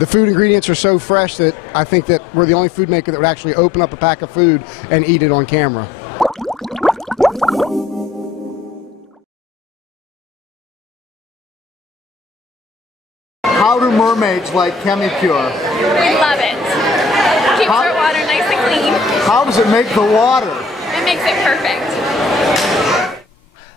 The food ingredients are so fresh that I think that we're the only food maker that would actually open up a pack of food and eat it on camera. How do mermaids like chemi-pure? We love it. Keeps our water nice and clean. How does it make the water? It makes it perfect.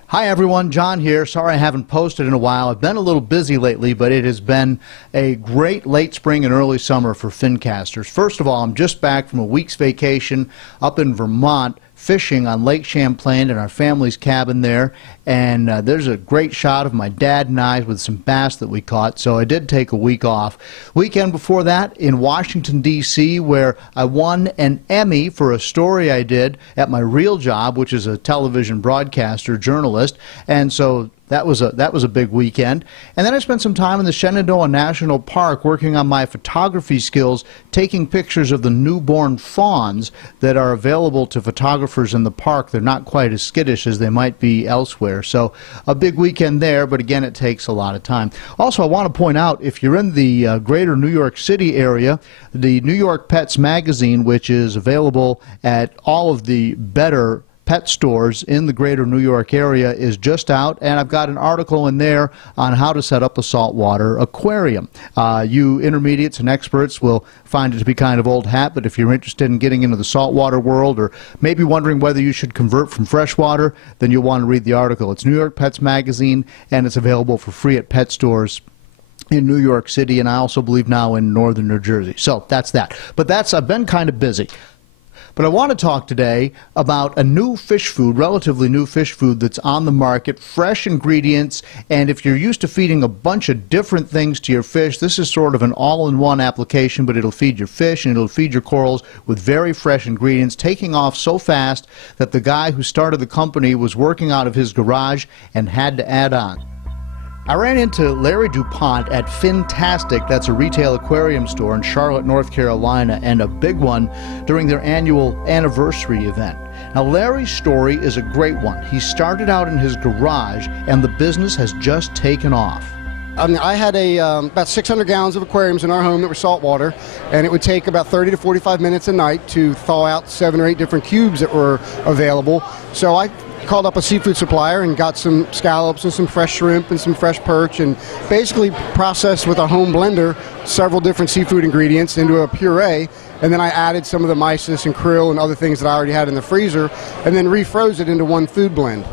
Hi everyone, John here. Sorry I haven't posted in a while. I've been a little busy lately, but it has been a great late spring and early summer for Fincasters. First of all, I'm just back from a week's vacation up in Vermont, fishing on Lake Champlain in our family's cabin there, and there's a great shot of my dad and I with some bass that we caught, so I did take a week off. Weekend before that in Washington, D.C., where I won an Emmy for a story I did at my real job, which is a television broadcaster, journalist, and so that was a big weekend. And then I spent some time in the Shenandoah National Park working on my photography skills, taking pictures of the newborn fawns that are available to photographers in the park. They're not quite as skittish as they might be elsewhere. So a big weekend there, but again, it takes a lot of time. Also, I want to point out, if you're in the greater New York City area, the New York Pets magazine, which is available at all of the better pet stores in the greater New York area, is just out, and I've got an article in there on how to set up a saltwater aquarium. You intermediates and experts will find it to be kind of old hat, but if you're interested in getting into the saltwater world, or maybe wondering whether you should convert from freshwater, then you'll want to read the article. It's New York Pets magazine, and it's available for free at pet stores in New York City, and I also believe now in northern New Jersey. So that's that. But I've been kind of busy. But I want to talk today about a new fish food, relatively new fish food that's on the market, fresh ingredients, and if you're used to feeding a bunch of different things to your fish, this is sort of an all-in-one application, but it'll feed your fish and it'll feed your corals with very fresh ingredients, taking off so fast that the guy who started the company was working out of his garage and had to add on. I ran into Larry DuPont at Fincasters, that's a retail aquarium store in Charlotte, North Carolina, and a big one during their annual anniversary event. Now, Larry's story is a great one. He started out in his garage, and the business has just taken off. I had about 600 gallons of aquariums in our home that were saltwater, and it would take about 30 to 45 minutes a night to thaw out 7 or 8 different cubes that were available. So I called up a seafood supplier and got some scallops and some fresh shrimp and some fresh perch, and basically processed with a home blender several different seafood ingredients into a puree, and then I added some of the mysis and krill and other things that I already had in the freezer, and then refroze it into one food blend.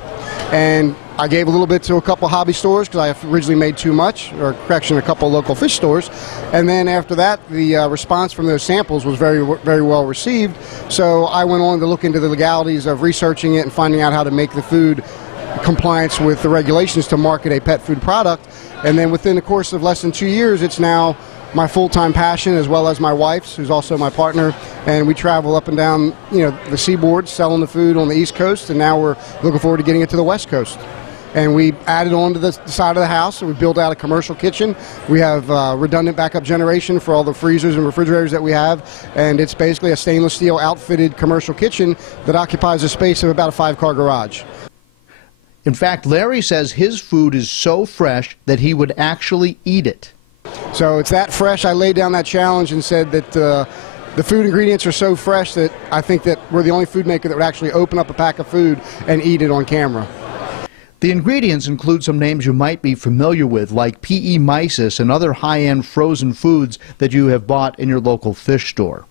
And I gave a little bit to a couple hobby stores because I originally made too much, or correction, a couple local fish stores. And then after that, the response from those samples was very well received. So I went on to look into the legalities of researching it and finding out how to make the food compliance with the regulations to market a pet food product. And then within the course of less than 2 years, it's now my full-time passion, as well as my wife's, who's also my partner, and we travel up and down, the seaboard selling the food on the East Coast, and now we're looking forward to getting it to the West Coast. And we added on to the side of the house, and we built out a commercial kitchen. We have redundant backup generation for all the freezers and refrigerators that we have, and it's basically a stainless steel outfitted commercial kitchen that occupies a space of about a 5-car garage. In fact, Larry says his food is so fresh that he would actually eat it. So it's that fresh. I laid down that challenge and said that the food ingredients are so fresh that I think that we're the only food maker that would actually open up a pack of food and eat it on camera. The ingredients include some names you might be familiar with, like PE mysis and other high-end frozen foods that you have bought in your local fish store.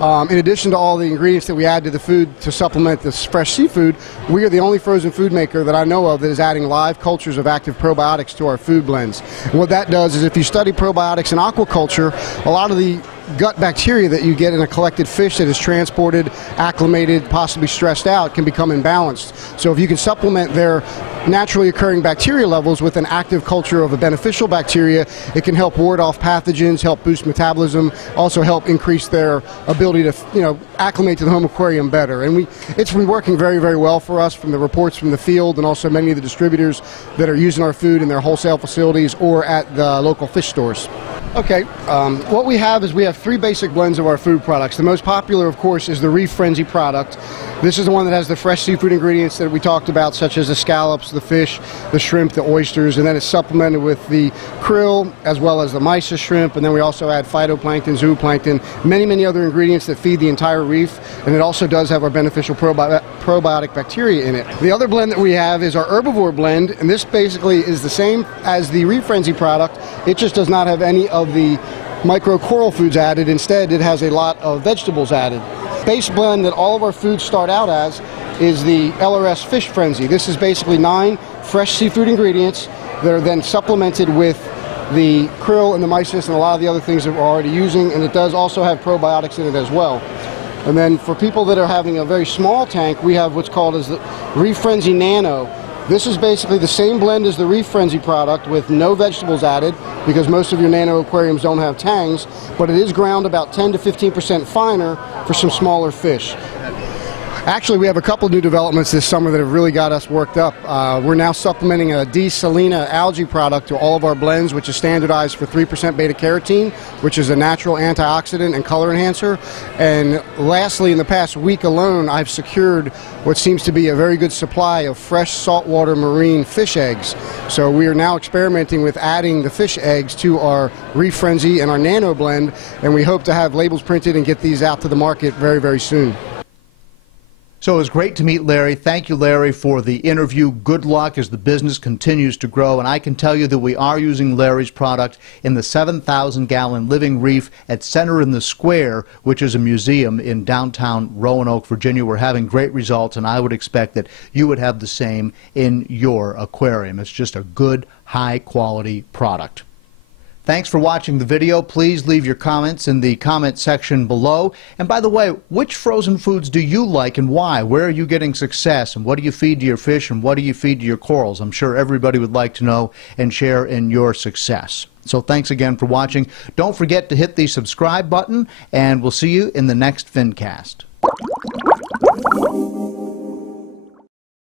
In addition to all the ingredients that we add to the food to supplement this fresh seafood, we are the only frozen food maker that I know of that is adding live cultures of active probiotics to our food blends. And what that does is, if you study probiotics in aquaculture, a lot of the gut bacteria that you get in a collected fish that is transported, acclimated, possibly stressed out, can become imbalanced. So if you can supplement their naturally occurring bacteria levels with an active culture of a beneficial bacteria, it can help ward off pathogens, help boost metabolism, also help increase their ability to acclimate to the home aquarium better. And it's been working very well for us, from the reports from the field and also many of the distributors that are using our food in their wholesale facilities or at the local fish stores. Okay, what we have is we have three basic blends of our food products. The most popular, of course, is the Reef Frenzy product. This is the one that has the fresh seafood ingredients that we talked about, such as the scallops, the fish, the shrimp, the oysters, and then it's supplemented with the krill as well as the mysis shrimp, and then we also add phytoplankton, zooplankton, many other ingredients that feed the entire reef, and it also does have our beneficial probiotic bacteria in it. The other blend that we have is our herbivore blend, and this basically is the same as the Reef Frenzy product. It just does not have any of the micro coral foods added. Instead, it has a lot of vegetables added. Base blend that all of our foods start out as is the LRS Fish Frenzy. This is basically 9 fresh seafood ingredients that are then supplemented with the krill and the mysis and a lot of the other things that we're already using, and it does also have probiotics in it as well. And then for people that are having a very small tank, we have what's called as the Reef Frenzy Nano. This is basically the same blend as the Reef Frenzy product with no vegetables added, because most of your Nano aquariums don't have tangs, but it is ground about 10 to 15% finer for some smaller fish. Actually, we have a couple new developments this summer that have really got us worked up. We're now supplementing a D-Salina algae product to all of our blends, which is standardized for 3% beta-carotene, which is a natural antioxidant and color enhancer. And lastly, in the past week alone, I've secured what seems to be a very good supply of fresh saltwater marine fish eggs. So we are now experimenting with adding the fish eggs to our Reef Frenzy and our Nano blend, and we hope to have labels printed and get these out to the market very soon. So it was great to meet Larry. Thank you, Larry, for the interview. Good luck as the business continues to grow. And I can tell you that we are using Larry's product in the 7,000-gallon living reef at Center in the Square, which is a museum in downtown Roanoke, Virginia. We're having great results, and I would expect that you would have the same in your aquarium. It's just a good, high-quality product. Thanks for watching the video. Please leave your comments in the comment section below. And by the way, which frozen foods do you like and why? Where are you getting success? And what do you feed to your fish and what do you feed to your corals? I'm sure everybody would like to know and share in your success. So thanks again for watching. Don't forget to hit the subscribe button, and we'll see you in the next Fincast.